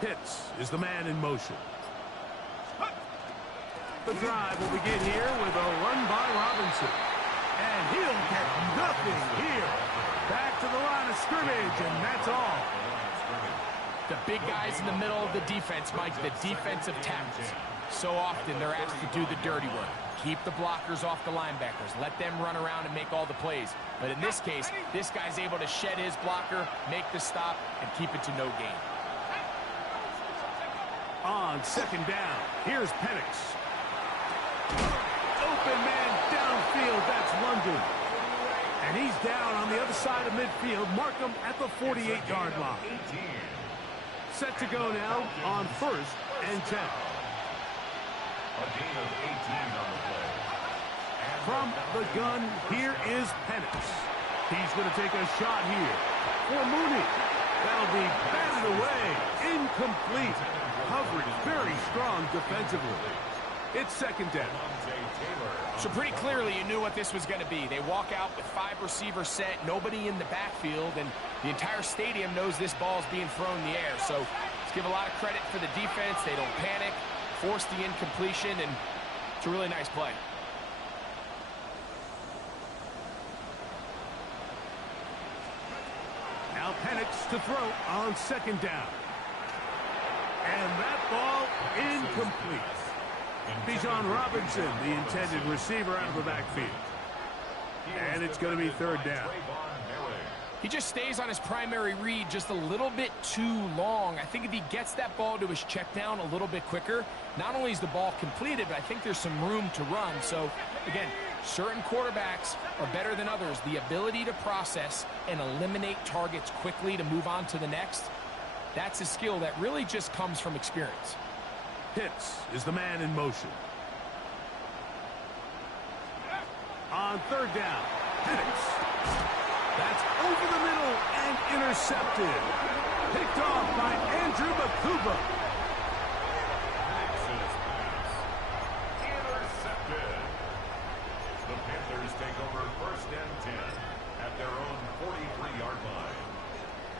Pitts is the man in motion. The drive will begin here with a run by Robinson. And he'll get nothing here. Back to the line of scrimmage, and that's all. The big guys in the middle of the defense, Mike, the defensive tackles. So often they're asked to do the dirty work. Keep the blockers off the linebackers. Let them run around and make all the plays. But in this case, this guy's able to shed his blocker, make the stop, and keep it to no gain. On second down, here's Penix. Open man downfield, that's London. And he's down on the other side of midfield. Mark him at the 48-yard line. Set to go now on 1st and 10. A gain of 18 on the play. From the gun, here is Penix. He's going to take a shot here for Mooney. That'll be batted away. Incomplete. Coverage very strong defensively. It's second down. So pretty clearly you knew what this was going to be. They walk out with 5 receivers set, nobody in the backfield, and the entire stadium knows this ball is being thrown in the air. So let's give a lot of credit for the defense. They don't panic, force the incompletion, and it's a really nice play. Now Penix to throw on second down. And that ball incomplete. Bijan Robinson, the intended receiver, out of the backfield. And it's going to be third down. He just stays on his primary read just a little bit too long. I think if he gets that ball to his check down a little bit quicker, not only is the ball completed, but I think there's some room to run. So, again, certain quarterbacks are better than others. The ability to process and eliminate targets quickly to move on to the next, that's a skill that really just comes from experience. Pitts is the man in motion. On third down, Penix. That's over the middle and intercepted. Picked off by Andrew Makuba. Intercepted. The Panthers take over 1st and 10 at their own 43-yard line.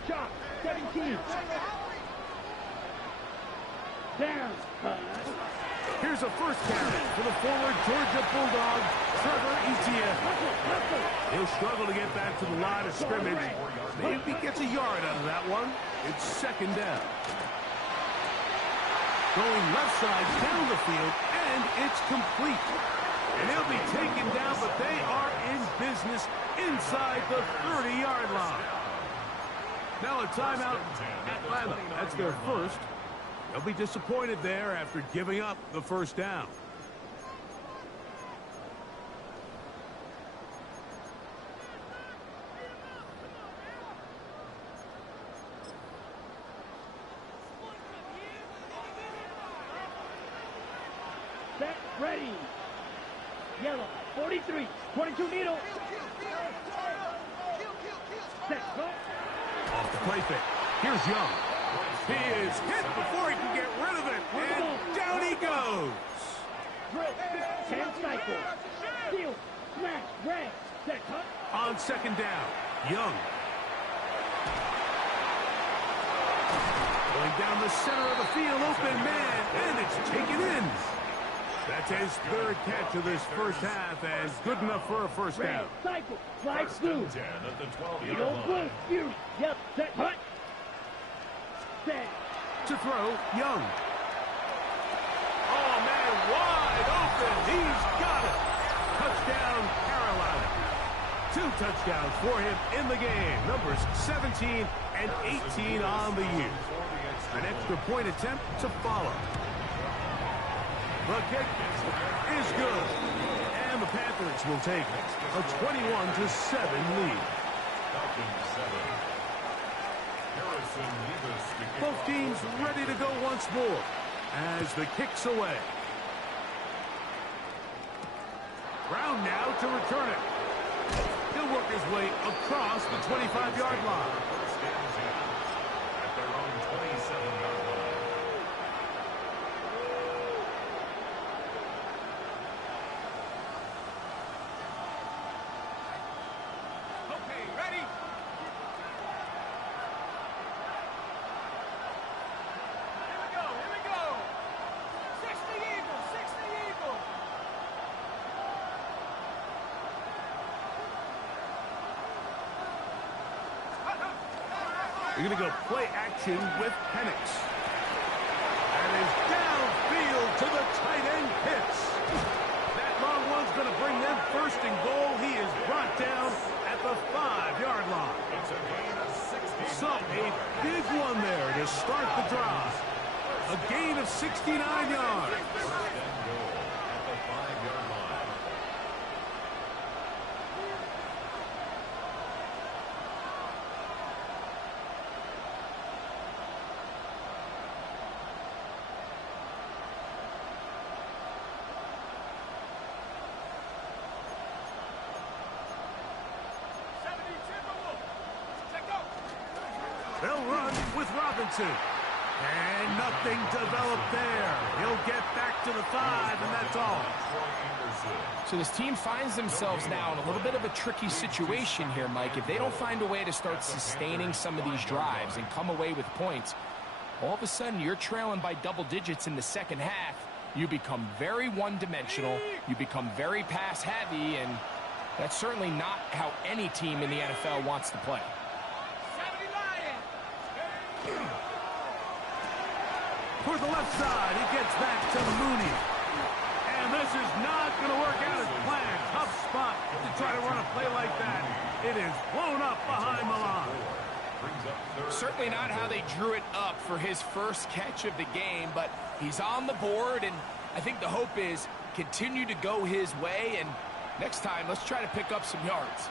Shot, 17. Down. Here's a first down for the former Georgia Bulldog, Trevor Etienne. He'll struggle to get back to the line of scrimmage. Maybe he gets a yard out of that one. It's second down. Going left side down the field, and it's complete. And he'll be taken down, but they are in business inside the 30-yard line. Now a timeout, Atlanta. That's their first. They'll be disappointed there after giving up the first down. Set, ready. Yellow, 43, 22 needle. Set, go. Off the play fake. Here's Young. He is hit before he can get rid of it, and down he goes. Drill, 10 cycle. Steal, smash, red, set, cut. On second down, Young. Going down the center of the field, open man, and it's taken in. That's his third catch of this first half, and good enough for a first down. Red, cycle, slide through. 10 at the 12-yard Go blue, line. fury, yep, set, cut. Set. To throw, Young. Oh, man, wide open. He's got it. Touchdown, Carolina. 2 touchdowns for him in the game. Numbers 17 and 18 on the year. An extra point attempt to follow. The kick is good. And the Panthers will take a 21-7 lead. Both teams ready to go once more as the kick's away. Brown now to return it. He'll work his way across the 25-yard line. At their own 27-yard line. Okay, ready? You're going to go play action with Penix. And is downfield to the tight end Pitts. That long one's going to bring them first and goal. He is brought down at the 5-yard line. So a big one there to start the drive. A gain of 69 yards. They'll run with Robinson. And nothing developed there. He'll get back to the 5, and that's all. So this team finds themselves now in a little bit of a tricky situation here, Mike. If they don't find a way to start sustaining some of these drives and come away with points, all of a sudden you're trailing by double digits in the second half. You become very one-dimensional. You become very pass-heavy, and that's certainly not how any team in the NFL wants to play. For the left side, he gets back to Mooney. And this is not going to work out as planned. Tough spot to try to run a play like that. It is blown up behind the line. Certainly not how they drew it up for his first catch of the game, but he's on the board, and I think the hope is continue to go his way, and next time, let's try to pick up some yards.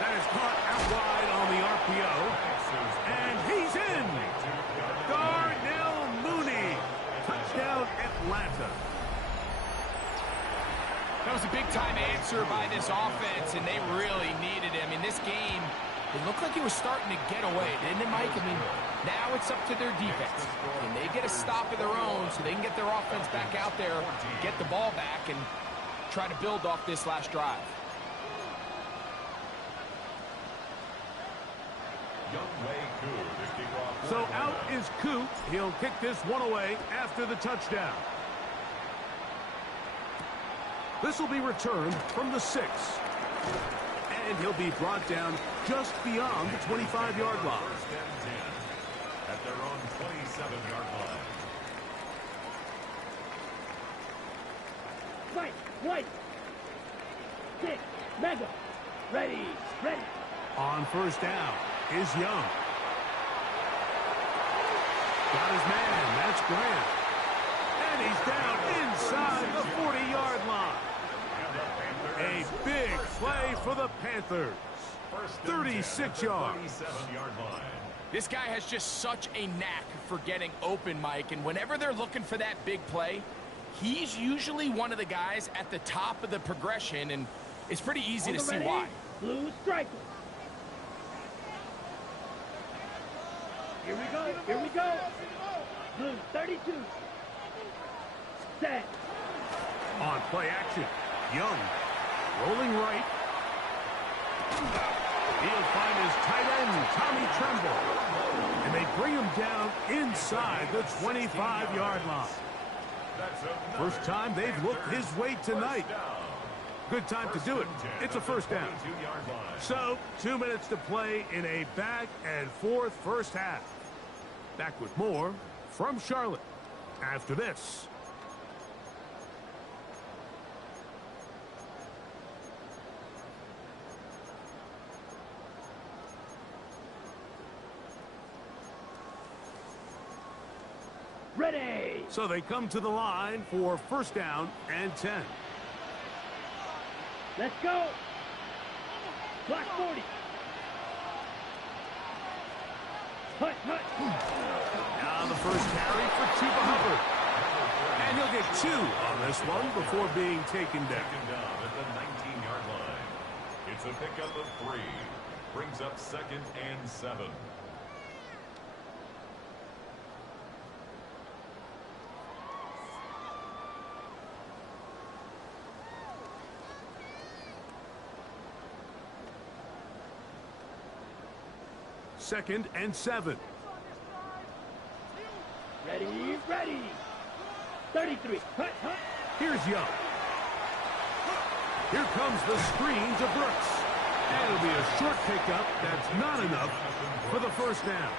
That is caught out wide on the RPO. And he's in. Darnell Mooney. Touchdown, Atlanta. That was a big-time answer by this offense, and they really needed him. In this game, it looked like he was starting to get away, didn't it, Mike? I mean, now it's up to their defense. Can they get a stop of their own so they can get their offense back out there, get the ball back, and try to build off this last drive? So out is Coop. He'll kick this one away after the touchdown. This will be returned from the 6. And he'll be brought down just beyond the 25-yard line. At their own 27-yard line. Fight, white. 6, mega. Ready. On first down is Young. Got his man. That's Grant. And he's down inside the 40-yard line. A big play for the Panthers. 36 yards. This guy has just such a knack for getting open, Mike, and whenever they're looking for that big play, he's usually one of the guys at the top of the progression, and it's pretty easy to see why. Blue striker. Here we go. Blue 32. Set. On play action, Young rolling right. He'll find his tight end, Tommy Tremble. And they bring him down inside the 25-yard line. First time they've looked his way tonight. Good time to do it. It's a first down. So, 2 minutes to play in a back-and-forth first half. Back with more from Charlotte after this. Ready. So they come to the line for first down and 10. Let's go. Block 40. Hut. Now the first carry for Chuba Hubbard. And he'll get 2 on this one before being taken down. At the 19-yard line. It's a pickup of 3. Brings up 2nd and 7. Second and 7. Ready. 33. Hut. Here's Young. Here comes the screen to Brooks. And it'll be a short pickup. That's not enough for the first down.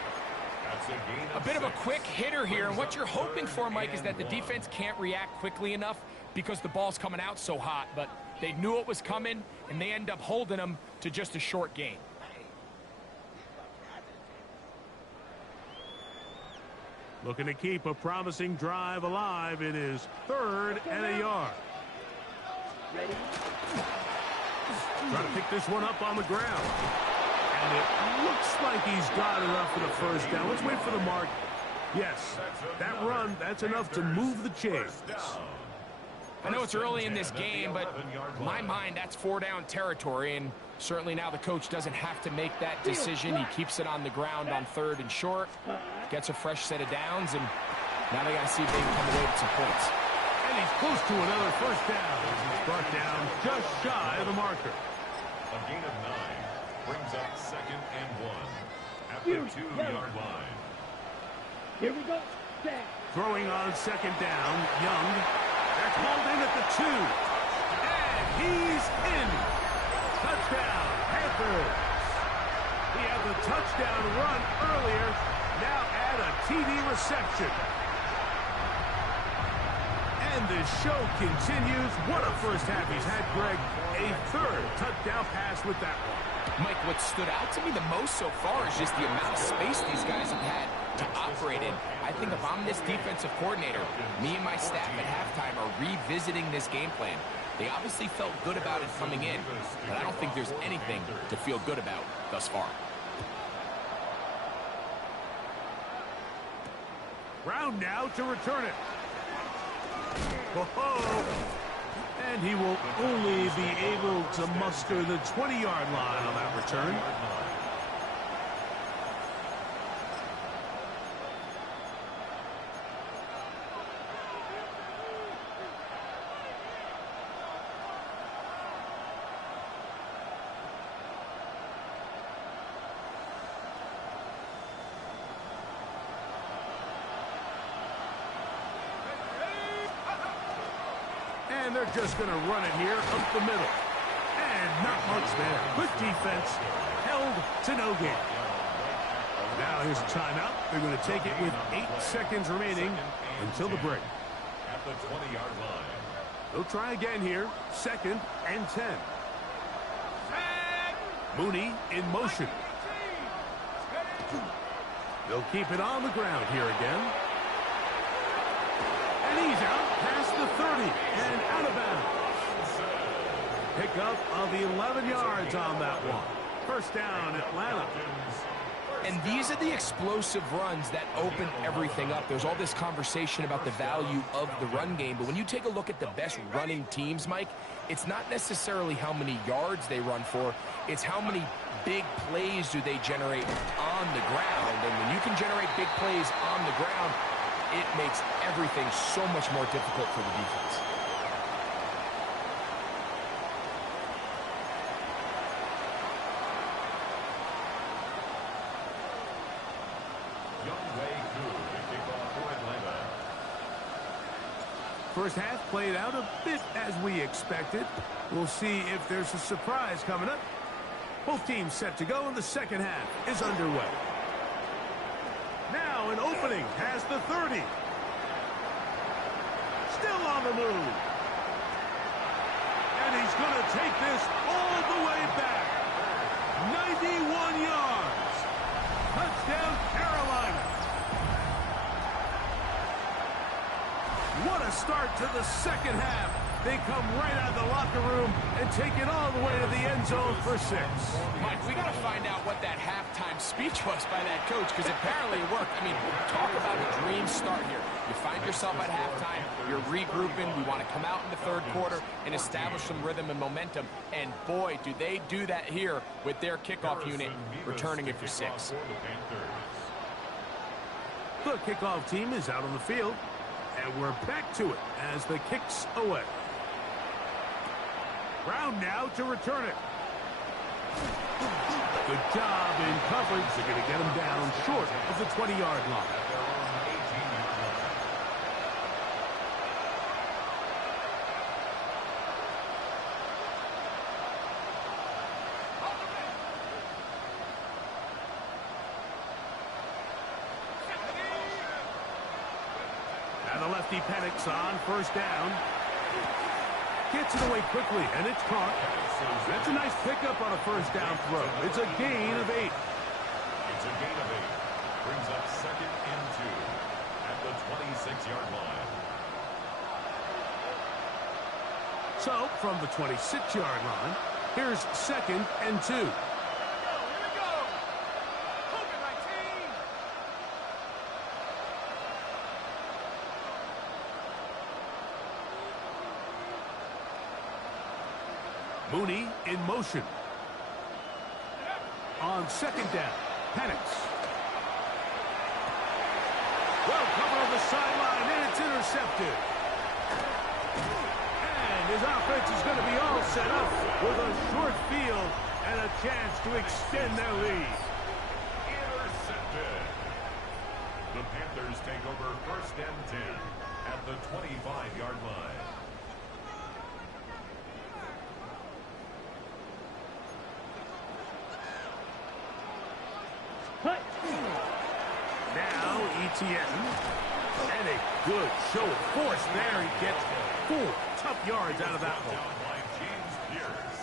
A bit of a quick hitter here, and what you're hoping for, Mike, is that the defense can't react quickly enough because the ball's coming out so hot, but they knew it was coming, and they end up holding them to just a short gain. Looking to keep a promising drive alive. It is 3rd and a yard. Trying to pick this one up on the ground. And it looks like he's got enough for the first down. Let's wait for the mark. Yes, that run, that's enough to move the chains. I know it's early in this game, but in my mind, that's 4-down territory, and certainly now the coach doesn't have to make that decision. He keeps it on the ground on 3rd and short, gets a fresh set of downs, and now they got to see if they can come away with some points. And he's close to another first down. He's brought down just shy of the marker. A gain of 9 brings up 2nd and 1 at the 2-yard line. Here we go. Back. Throwing on 2nd down, Young. They're called in at the 2. And he's in. Touchdown, Panthers. He had the touchdown run earlier. Now add a TD reception. And the show continues. What a first half he's had, Greg. A 3rd touchdown pass with that one. Mike, what stood out to me the most so far is just the amount of space these guys have had to operate in. I think if I'm this defensive coordinator, me and my staff at halftime are revisiting this game plan. They obviously felt good about it coming in, but I don't think there's anything to feel good about thus far. Brown now to return it. Oh, and he will only be able to muster the 20-yard line on that return. And they're just going to run it here up the middle. And not much there. Good defense. Held to no gain. Now here's a timeout. They're going to take it with 8 seconds remaining until the break. At the 20-yard line. They'll try again here. 2nd and 10. Mooney in motion. They'll keep it on the ground here again. And he's out past the 30 and out of bounds. Pickup of 11 yards on that one. First down, Atlanta. And these are the explosive runs that open everything up. There's all this conversation about the value of the run game, but when you take a look at the best running teams, Mike, it's not necessarily how many yards they run for, it's how many big plays do they generate on the ground. And when you can generate big plays on the ground, it makes everything so much more difficult for the defense. First half played out a bit as we expected. We'll see if there's a surprise coming up. Both teams set to go, and the second half is underway. Now an opening past the 30. Still on the move. And he's going to take this all the way back. 91 yards. Touchdown, Carolina. What a start to the second half. They come right out of the locker room and take it all the way to the end zone for 6. Mike, we got to find out what that halftime speech was by that coach, because apparently it worked. I mean, talk about a dream start here. You find yourself at halftime, you're regrouping, we want to come out in the third quarter and establish some rhythm and momentum. And boy, do they do that here with their kickoff unit returning it for 6. The kickoff team is out on the field, and we're back to it as the kick's away. Brown now to return it. Good job in coverage. They're going to get him down short of the 20-yard line. the lefty Penix on first down. Gets it away quickly, and it's caught. That's a nice pickup on a first down throw. It's a gain of 8. It's a gain of 8. Brings up 2nd and 2 at the 26-yard line. So, from the 26-yard line, here's 2nd and 2. Mooney in motion. On 2nd down, Penix. Well covered on the sideline, and it's intercepted. And his offense is going to be all set up with a short field and a chance to extend their lead. Intercepted. The Panthers take over 1st and 10 at the 25-yard line. Now Etienne, and a good show of force there. He gets 4 tough yards out of that one. Down by James Pierce.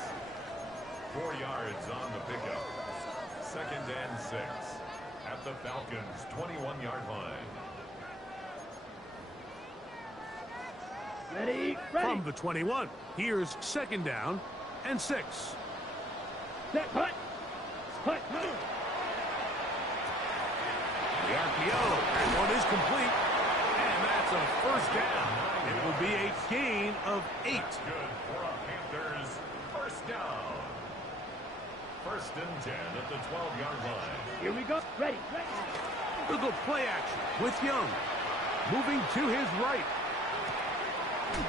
4 yards on the pickup. 2nd and 6 at the Falcons' 21-yard line. Ready. From the 21, here's 2nd down and 6. Set. Hut. The RPO, that one is complete, and that's a first down. It will be a gain of 8. That's good for a Panthers first down. 1st and 10 at the 12-yard line. Here we go. Ready. Little play action with Young. Moving to his right.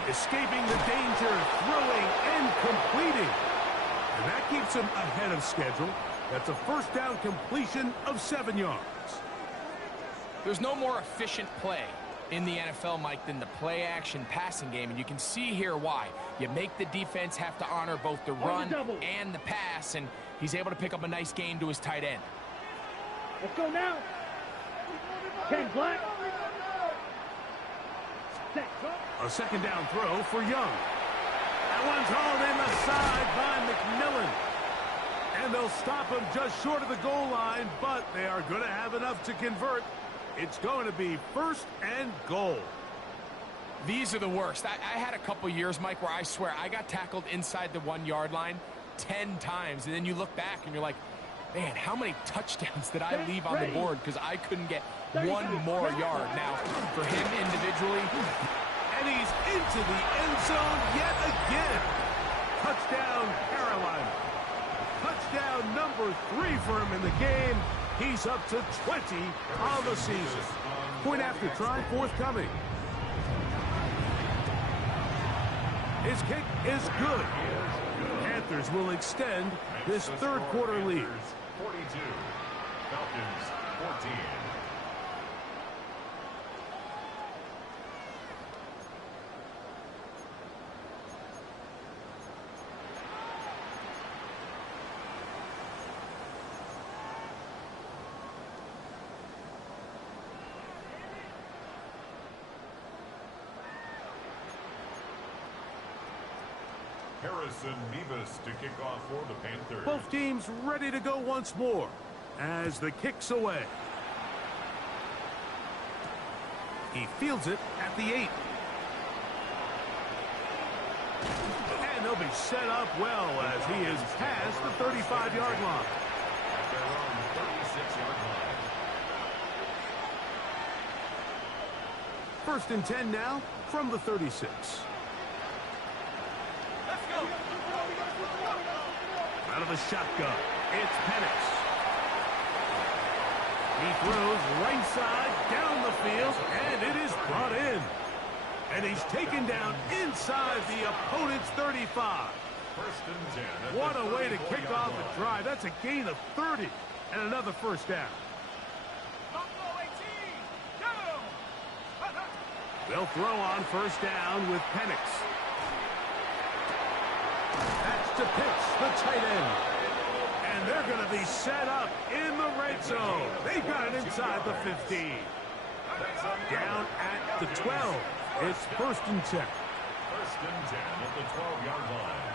Escaping the danger, throwing and completing. And that keeps him ahead of schedule. That's a first down completion of 7 yards. There's no more efficient play in the NFL, Mike, than the play-action passing game, and you can see here why. You make the defense have to honor both the run and the pass, and he's able to pick up a nice gain to his tight end. Let's go now. Ken Black. Set. A 2nd down throw for Young. That one's hauled in the side by McMillan. And they'll stop him just short of the goal line, but they are going to have enough to convert. It's going to be 1st and goal. These are the worst. I had a couple years, Mike, where I swear I got tackled inside the 1-yard line 10 times. And then you look back and you're like, man, how many touchdowns did I leave on the board because I couldn't get 1 more yard. Now, for him individually. And he's into the end zone yet again. Touchdown, Carolina. Touchdown number 3 for him in the game. He's up to 20 on the season. Point after try forthcoming. His kick is good. Panthers will extend this 3rd quarter lead. 42. Falcons 14. Harrison Mevis to kick off for the Panthers. Both teams ready to go once more as the kick's away. He fields it at the 8. And they'll be set up well as he is past the 35-yard line. At their own 36-yard line. 1st and 10 now from the 36. Out of the shotgun, it's Penix. He throws right side down the field, and it is brought in. And he's taken down inside the opponent's 35. 1st and 10. What a way to kick off a drive. That's a gain of 30 and another first down. They'll throw on first down with Penix. That's to Pitts, the tight end. And they're going to be set up in the red zone. They got it inside the 15. Down at the 12. It's 1st and 10. 1st and 10 at the 12-yard line.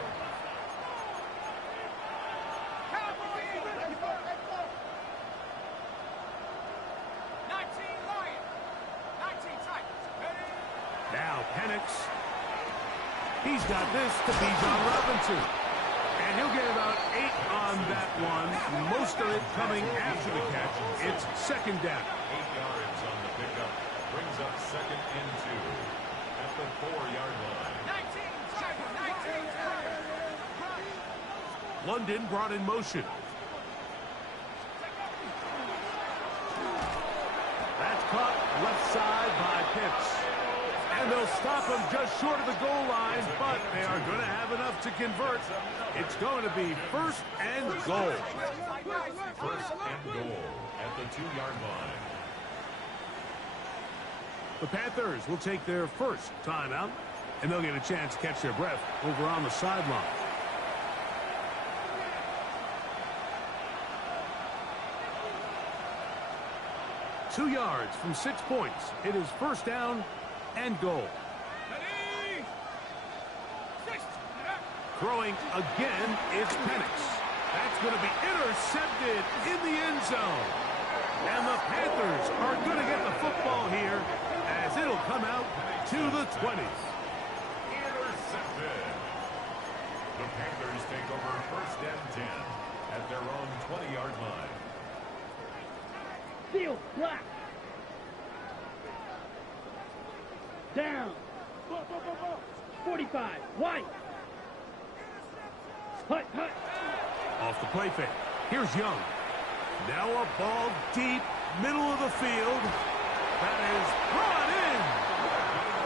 Now Penix. He's got this to Bijan Robinson. And he'll get about 8 on that one. Most of it coming after the catch. It's 2nd down. 8 yards on the pickup. Brings up 2nd and 2 at the 4-yard line. London brought in motion. That's caught left side by Pitts. And they'll stop him just short of the goal line, but they are going to have enough to convert. It's going to be 1st and goal. 1st and goal at the 2-yard line. The Panthers will take their first timeout, and they'll get a chance to catch their breath over on the sideline. Two yards from 6 points. It is 1st down and goal. Throwing again, it's Penix. That's going to be intercepted in the end zone. And the Panthers are going to get the football here as it'll come out to the 20. Intercepted. The Panthers take over 1st and 10 at their own 20-yard line. Field, black. Down. 45, white. Hut, hut. Off the play fake. Here's Young. Now a ball deep, middle of the field. That is brought in.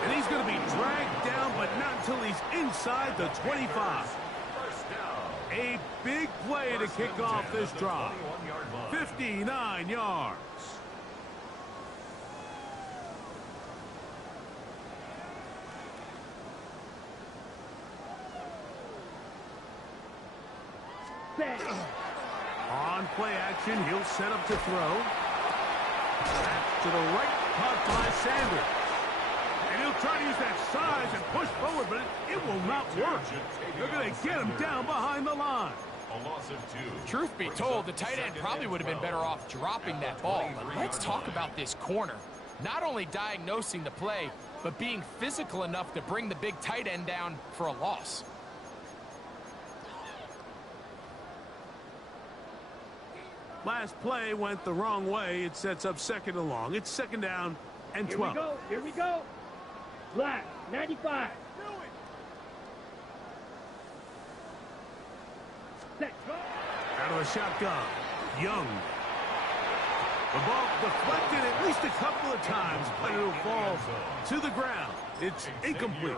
And he's going to be dragged down, but not until he's inside the 25. A big play to kick off this drive. 59 yards. Set. On play action, he'll set up to throw. That's to the right, caught by Sanders. And he'll try to use that size and push forward, but it will not work. They're going to get him down behind the line. A loss of 2. Truth be told, the tight end probably would have been better off dropping that ball. But let's talk about this corner. Not only diagnosing the play, but being physical enough to bring the big tight end down for a loss. Last play went the wrong way. It sets up 2nd and long. It's 2nd down and 12. Here we go. Black, 95. Set. Out of the shotgun. Young. The ball deflected at least a couple of times, but it'll fall to the ground. It's incomplete.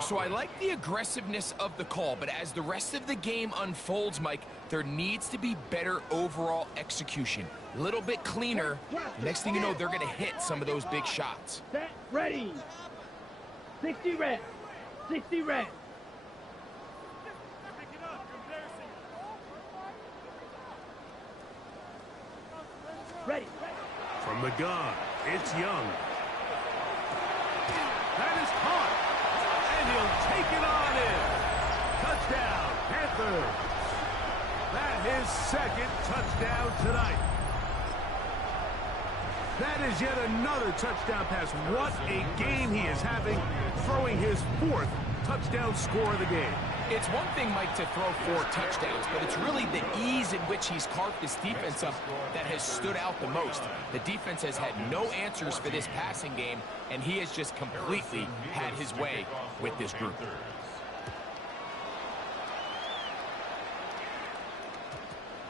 So I like the aggressiveness of the call, but as the rest of the game unfolds, Mike, there needs to be better overall execution. A little bit cleaner. Next thing you know, they're going to hit some of those big shots. Set, ready. 60 red. 60 red. Ready. From the gun, it's Young. That is caught. And he'll take it on in. Touchdown, Panthers. That is 2nd touchdown tonight. That is yet another touchdown pass. What a game he is having, throwing his 4th touchdown score of the game. It's one thing, Mike, to throw 4 touchdowns, but it's really the ease in which he's carved this defense up that has stood out the most. The defense has had no answers for this passing game, and he has just completely had his way with this group.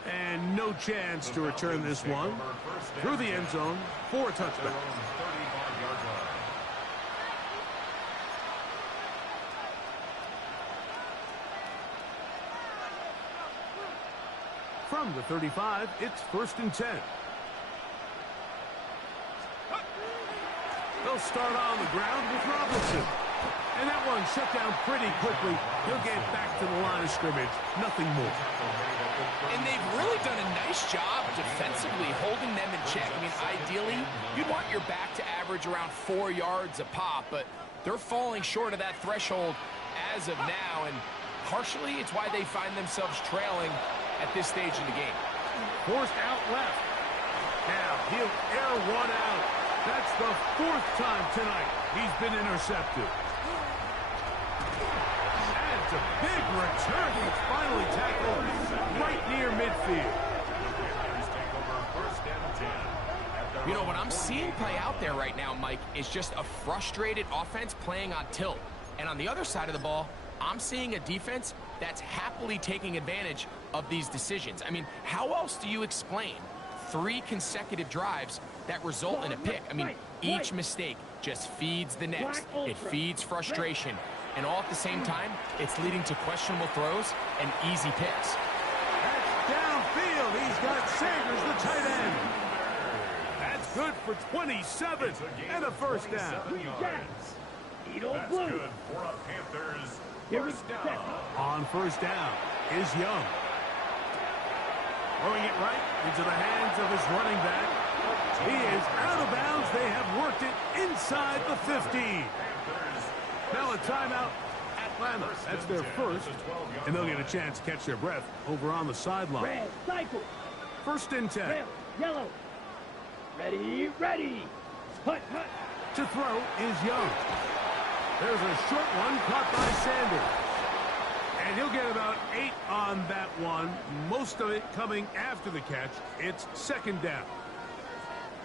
And no chance to return this one. Through the end zone for a touchback. From the 35, it's 1st and 10. They'll start on the ground with Robinson. And that one shut down pretty quickly. He'll get back to the line of scrimmage. Nothing more. And they've really done a nice job defensively. defensively holding them in check. I mean, ideally, you'd want your back to average around 4 yards a pop, but they're falling short of that threshold as of now, and partially it's why they find themselves trailing at this stage in the game. Forced out left. Now he'll air one out. That's the 4th time tonight he's been intercepted. And it's a big return. He's finally tackled right near midfield. You know, what I'm seeing play out there right now, Mike, is just a frustrated offense playing on tilt. And on the other side of the ball, I'm seeing a defense that's happily taking advantage of these decisions. I mean, how else do you explain 3 consecutive drives that result in a pick? I mean, each mistake just feeds the next. It feeds frustration. And all at the same time, it's leading to questionable throws and easy picks. That's downfield. He's got Sanders, the tight end. That's good for 27 and a first down. That's good for a Panthers first down. On first down is Young. Throwing it right into the hands of his running back. He is out of bounds. They have worked it inside the 15. Now a timeout, Atlanta. That's their first, and they'll get a chance to catch their breath over on the sideline. Red, cycle. First and 10. Red, yellow. Ready, ready. Hut, hut. To throw is Young. There's a short one caught by Sanders. And he'll get about 8 on that one. Most of it coming after the catch. It's second down.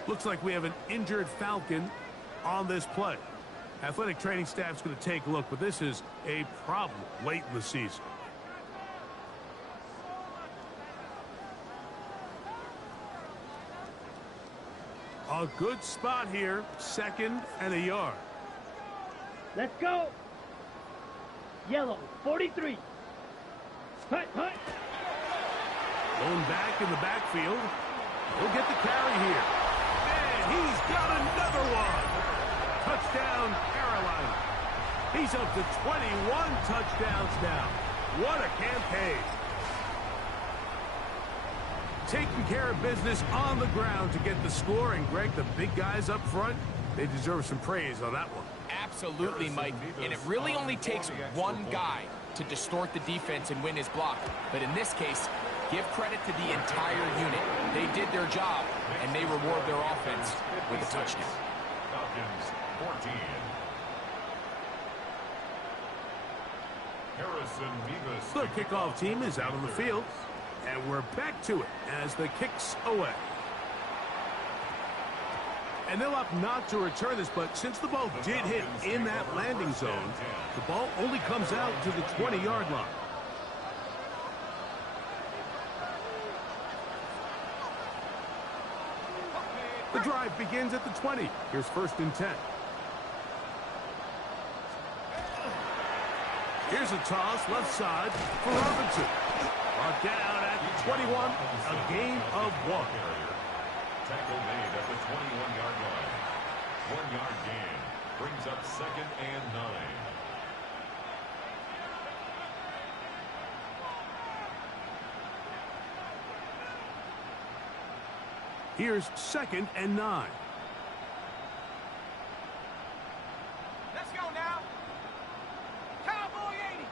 Looks like we have an injured Falcon on this play. Athletic training staff's going to take a look, but this is a problem late in the season. A good spot here, 2nd and a yard. Let's go. Yellow, 43. Hut, hut. Going back in the backfield. He'll get the carry here. And he's got another one. Touchdown, Carolina. He's up to 21 touchdowns now. What a campaign. Taking care of business on the ground to get the score. And, Greg, the big guys up front, they deserve some praise on that one. Absolutely, Mike. And it really only takes one guy to distort the defense and win his block. But in this case, give credit to the entire unit. They did their job, and they reward their offense with a touchdown. Falcons 14. Harrison Mevis. The kickoff team is out on the field, and we're back to it as the kick's away. And they'll opt not to return this, but since the ball did hit in that landing zone, the ball only comes out to the 20-yard line. The drive begins at the 20. Here's 1st and 10. Here's a toss left side for Robinson. Brought down at the 21. A gain of 1. Tackle made at the 21-yard line. 1-yard gain brings up 2nd and 9. Here's 2nd and 9. Let's go now. Cowboy 80.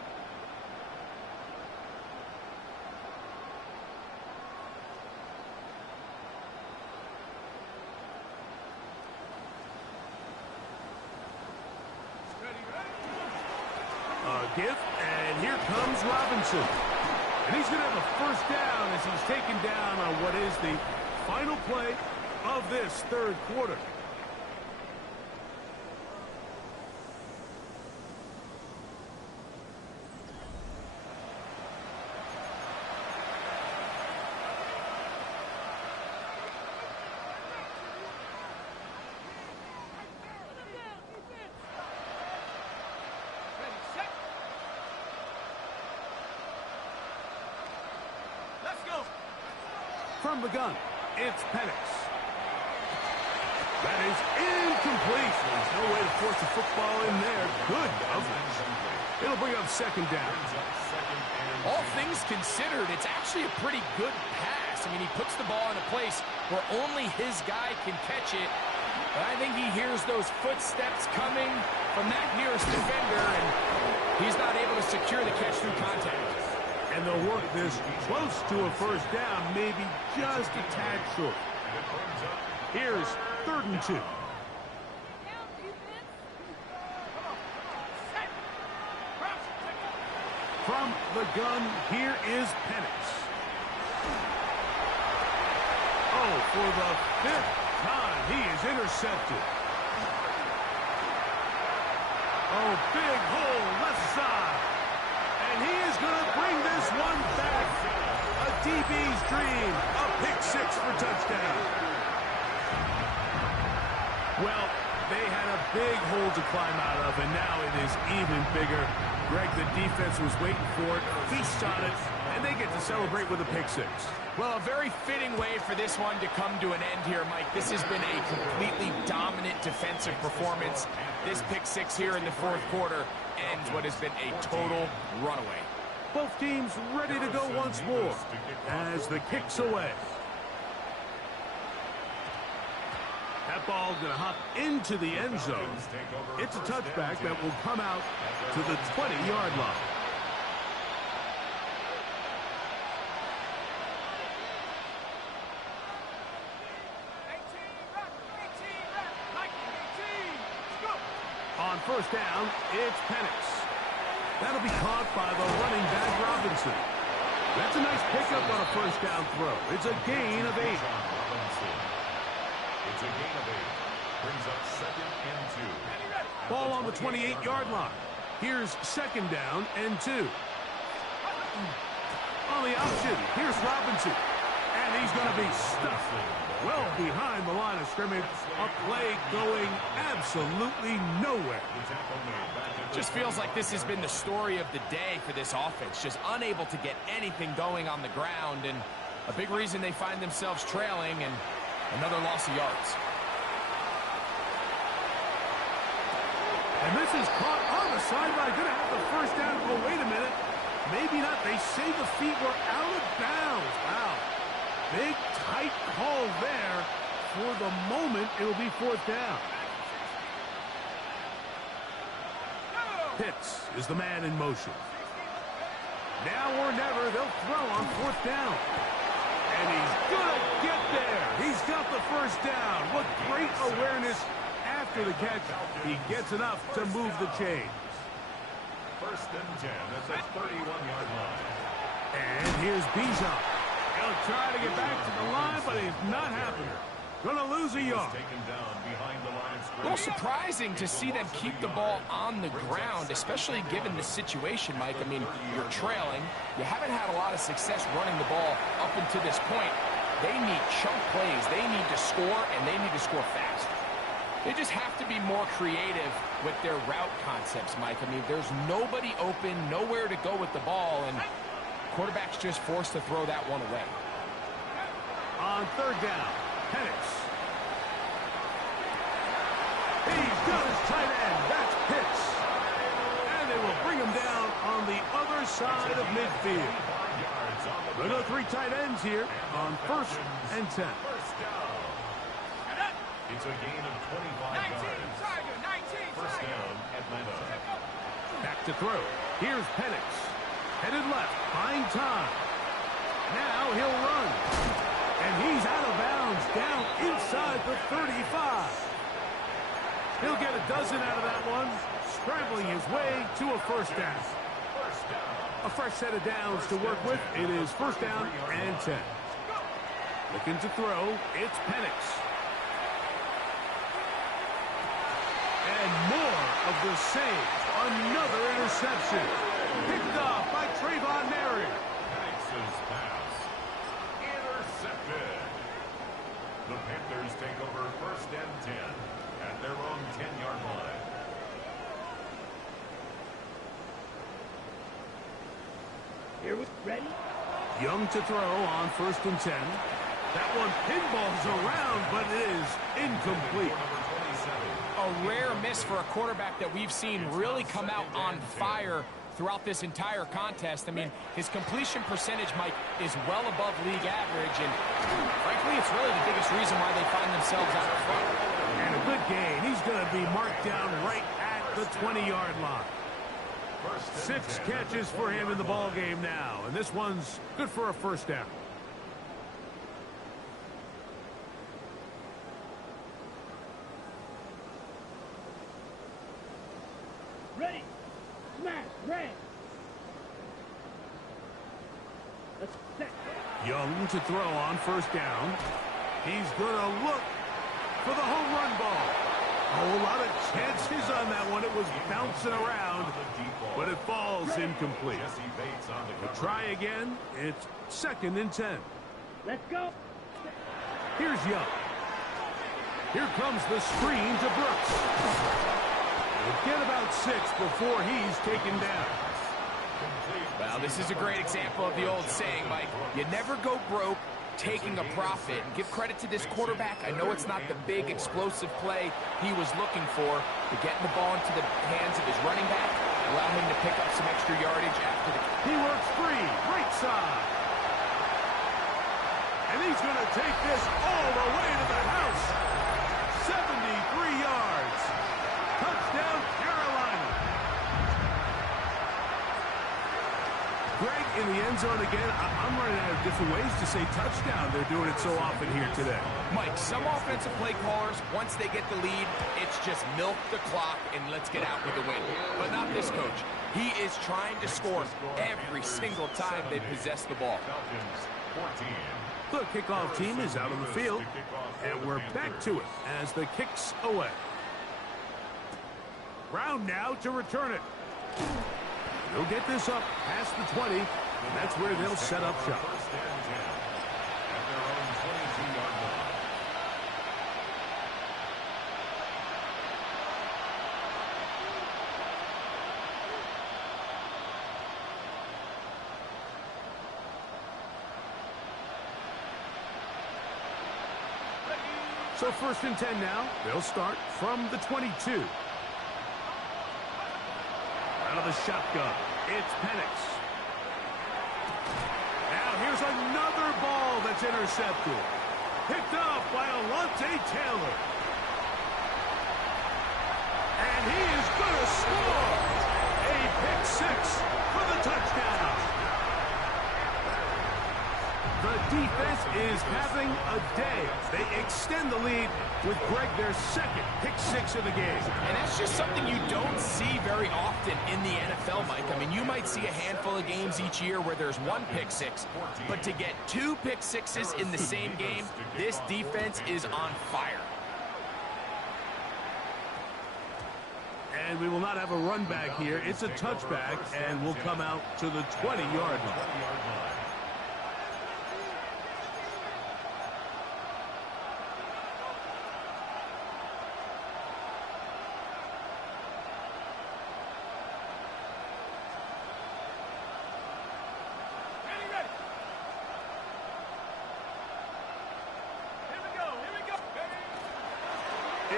A give, and here comes Robinson. And he's going to have a first down as he's taken down on what is the final play of this 3rd quarter. From the gun, it's Penix. That is incomplete. There's no way to force the football in there. Good coverage. It'll bring up 2nd down. All things considered, it's actually a pretty good pass. I mean, he puts the ball in a place where only his guy can catch it. But I think he hears those footsteps coming from that nearest defender, and he's not able to secure the catch through contact. And they'll work this close to a first down, maybe just a tad short. Here's 3rd and 2. From the gun, here is Penix. Oh, for the 5th time, he is intercepted. Oh, big hole left side. And he is going to bring this one back. A DB's dream. A pick 6 for touchdown. Well, they had a big hole to climb out of, and now it is even bigger. Greg, the defense was waiting for it, feasts on it, and they get to celebrate with a pick 6. Well, a very fitting way for this one to come to an end here, Mike. This has been a completely dominant defensive performance. This pick 6 here in the 4th quarter ends what has been a total runaway. Both teams ready to go once more as the kick's away. That ball going to hop into the end zone. It's a touchback that will come out to the 20-yard line. On first down, it's Penix. That'll be caught by the running back Robinson. That's a nice pickup on a first down throw. It's a gain of 8. It's a gain of 8. Brings up 2nd and 2. Ball on the 28-yard line. Here's 2nd down and 2. On the option, here's Robinson. And he's going to be stuffed well behind the line of scrimmage. A play going absolutely nowhere. Just feels like this has been the story of the day for this offense. Just unable to get anything going on the ground. And a big reason they find themselves trailing, and another loss of yards. And this is caught on the sideline. Going to have the first down. Oh, wait a minute. Maybe not. They say the feet were out of bounds. Wow. Big, tight call there. For the moment, it will be 4th down. Pitts is the man in motion. Now or never, they'll throw on 4th down. And he's going to get there. He's got the first down. What great awareness after the catch. He gets enough to move the chains. 1st and 10 at the 31-yard line. And here's Bijan. He'll try to get back to the line, but it's not happening. Going to lose a yard. Taken down behind the line of A little surprising to see them keep the ball on the ground, especially given the situation, Mike. I mean, you're trailing. You haven't had a lot of success running the ball up until this point. They need chunk plays. They need to score, and they need to score fast. They just have to be more creative with their route concepts, Mike. I mean, there's nobody open, nowhere to go with the ball, and quarterback's just forced to throw that one away. On 3rd down, Penix. He's got his tight end. That's Pitts. And they will bring him down on the other side of midfield. Another 3 tight ends here on 1st and 10. It's a gain of 25 yards. 1st down, Atlanta. Back to throw. Here's Penix. Headed left, buying time. Now he'll run. And he's out of bounds down inside the 35. He'll get a dozen out of that one, scrambling his way to a first down. A fresh set of downs to work with. It is 1st down and 10. Looking to throw, it's Penix. And more of the same. Another interception. Picked off by Trayvon Merrick. Penix's pass. Intercepted. The Panthers take over 1st and 10 at their own 10-yard line. Here we ready. Young to throw on 1st and 10. That one pinballs around, but it is incomplete. A rare miss for a quarterback that we've seen really come out on fire throughout this entire contest. I mean, his completion percentage, Mike, is well above league average, and frankly, it's really the biggest reason why they find themselves out front. And a good gain. He's going to be marked down right at the 20-yard line. 6 catches for him in the ball game now, and this one's good for a first down. Ready. Smash. Red. Let's set. Young to throw on first down. He's going to look for the home run ball. A whole lot of chances on that one. It was bouncing around, but it falls incomplete. We'll try again. It's 2nd and 10. Let's go. Here's Young. Here comes the screen to Brooks. He'll get about 6 before he's taken down. Well, this is a great example of the old saying, Mike. You never go broke taking a profit. And give credit to this quarterback. I know it's not the big explosive play he was looking for, but getting the ball into the hands of his running back, allow him to pick up some extra yardage after the... He works free, right side. And he's going to take this all the way to the house. 73 yards. Touchdown, Carolina. Greg in the end zone again. I'm running out of different ways to say touchdown. They're doing it so often here today. Mike, some offensive play callers, once they get the lead, it's just milk the clock and let's get out with the win. But not this coach. He is trying to score every single time they possess the ball. The kickoff team is out on the field, and we're back to it as the kick's away. Brown now to return it. He'll get this up past the 20, and that's where they'll set up shop. So 1st and 10 now. They'll start from the 22. Out of the shotgun, it's Penix. Now here's another ball that's intercepted. Picked up by Alontae Taylor. And he is going to score. A pick 6 for the touchdown. The defense is having a day. They extend the lead with Greg, their 2nd pick 6 of the game. And that's just something you don't see very often in the NFL, Mike. I mean, you might see a handful of games each year where there's 1 pick 6, but to get 2 pick 6s in the same game, this defense is on fire. And we will not have a run back here. It's a touchback, and we'll come out to the 20-yard line.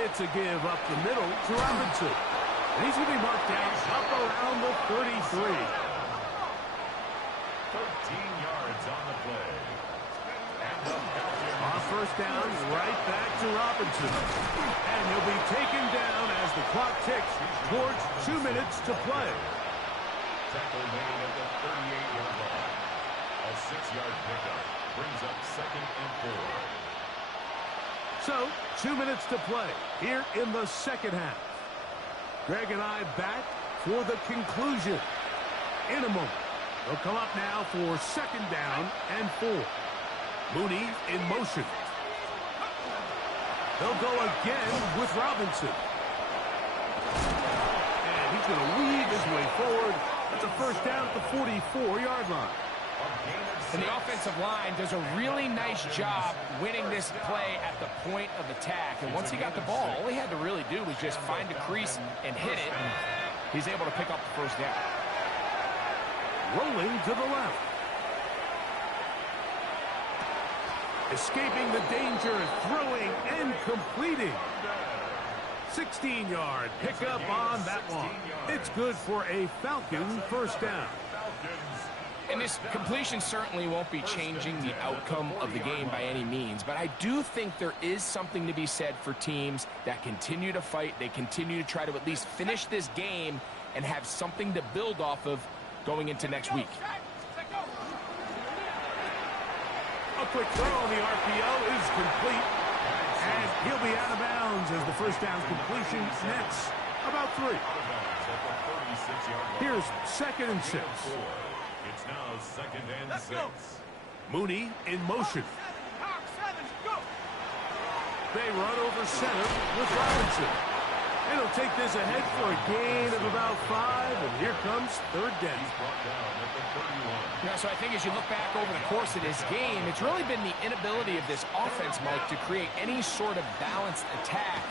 It's a give up the middle to Robinson. And he's going to be marked down up around the 33. 13 yards on the play. On first down, right back to Robinson. And he'll be taken down as the clock ticks towards 2 minutes to play. Tackle made at the 38-yard line. A 6-yard pickup brings up 2nd and 4. So, 2 minutes to play here in the second half. Greg and I back for the conclusion in a moment. They'll come up now for 2nd down and 4. Mooney in motion. They'll go again with Robinson. And he's going to weave his way forward. That's a first down at the 44-yard line. And the offensive line does a really nice job winning this play at the point of attack. And once he got the ball, all he had to really do was just find a crease and hit it. And he's able to pick up the first down. Rolling to the left. Escaping the danger, throwing and completing. 16-yard pickup on that one. It's good for a Falcon first down. And this completion certainly won't be changing the outcome of the game by any means, but I do think there is something to be said for teams that continue to fight. They continue to try to at least finish this game and have something to build off of going into next week. A quick throw on the RPO is complete, and he'll be out of bounds as the first down completion nets about 3. Here's 2nd and 6. It's now 2nd and 6. Mooney in motion. They run over center with Robinson. And he'll take this ahead for a gain of about 5, and here comes 3rd down. Yeah, so I think as you look back over the course of this game, it's really been the inability of this offense, Mike, to create any sort of balanced attack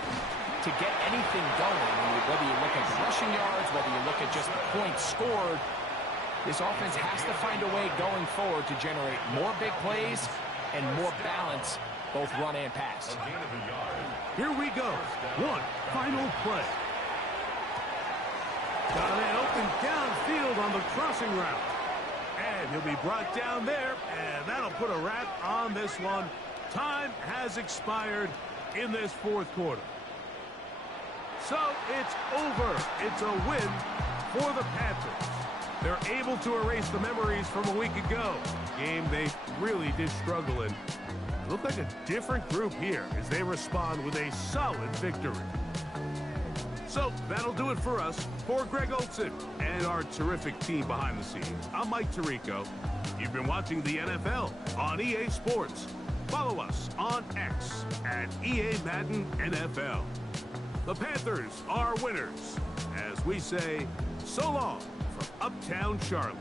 to get anything going. Whether you look at the rushing yards, whether you look at just the points scored, this offense has to find a way going forward to generate more big plays and more balance, both run and pass. Here we go. One final play. Got an open downfield on the crossing route. And he'll be brought down there, and that'll put a wrap on this one. Time has expired in this 4th quarter. So it's over. It's a win for the Panthers. They're able to erase the memories from a week ago. Game they really did struggle in. Look like a different group here as they respond with a solid victory. So that'll do it for us. For Greg Olsen and our terrific team behind the scenes, I'm Mike Tirico. You've been watching the NFL on EA Sports. Follow us on X at EA Madden NFL. The Panthers are winners as we say so long from Uptown Charlotte.